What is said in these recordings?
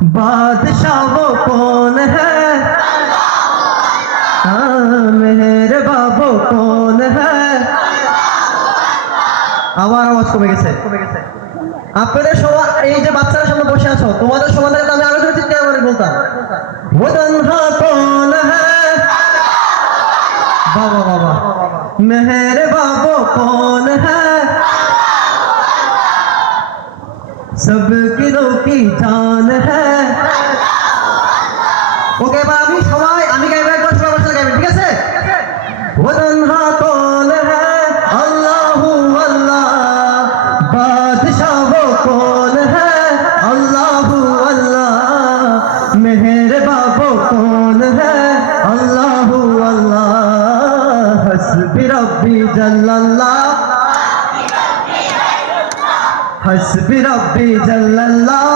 बादशाह वो कौन है, मेहर बाबू कौन है। আমার আওয়াজ কমে গেছে। আপনাদের সবাই এই যে বাচ্চারা সামনে বসে আছো, তোমাদের সমাধানে আমি আরো জোরে চিৎকার করে বলতাম, वो तन्हा कौन है, बाबा बाबा मेहर बाबू कौन है, सब किलों की जान है। ওকে এবার আমি সবাই আমি গাইবো, একবার সবাই বসে গাইবেন, ঠিক আছে? वो तन्हा कौन है, अल्लाहू अल्लाह, बादशाह वो कौन है, अल्लाहू अल्लाह, मेहर बाबू कौन है, अल्लाहू अल्लाह, हस्बी रब्बी जल्लल्लाह, हस्बी रब्बी जल्लल्लाह।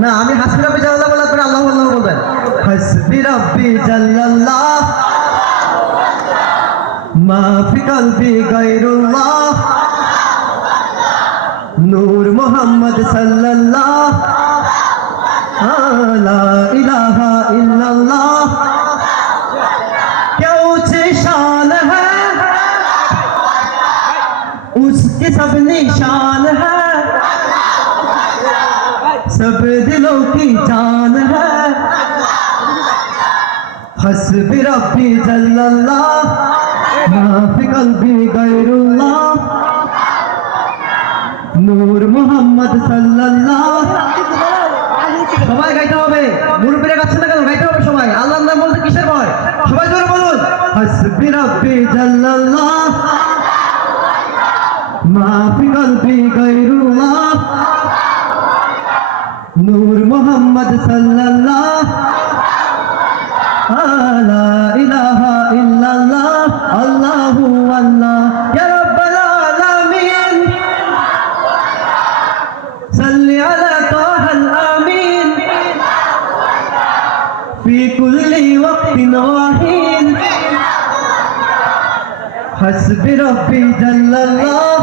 না আমি হাসবি রব্বি জাল্লাল্লাহ বলার পরে আল্লাহু আল্লাহ বলবেন, হাসবি রব্বি জাল্লাল্লাহ, মা ফি কলবি গায়রুল্লাহ, নূর মুহাম্মদ সাল্লাল্লাহ, লা ইলাহা ইল্লাল্লাহ। क्या ऊंची शान है, उसकी सब निशान है, सब दिलों की जान है, हस्बी रब्बी जल्लल्लाह, मा फी कल्बी गैरुल्लाह, नूर मुहम्मद साल्लाल्लाह। সবাই গাইতে হবে, মুরব্বিরা গাচ্ছেন না কেন? গাইতে হবে সবাই। আল্লাহর নাম বলতে কিসের ভয়? সবাই জোরে বলুন, হাসবি রব্বি জাল্লাল্লাহ, মা ফি কলবি গায়রুল্লাহ, নূর মুহাম্মদ সাল্লাল্লাহ, লা ইলাহা ইল্লাল্লাহ, আল্লাহু আল্লাহ। ইয়া রাব্বাল আলামিন সাল্লি আলা তাহাল আমিন ফি কুল্লি ওয়াক্তিন ওয়াহিন, হাসবি রব্বি জাল্লাল্লাহ,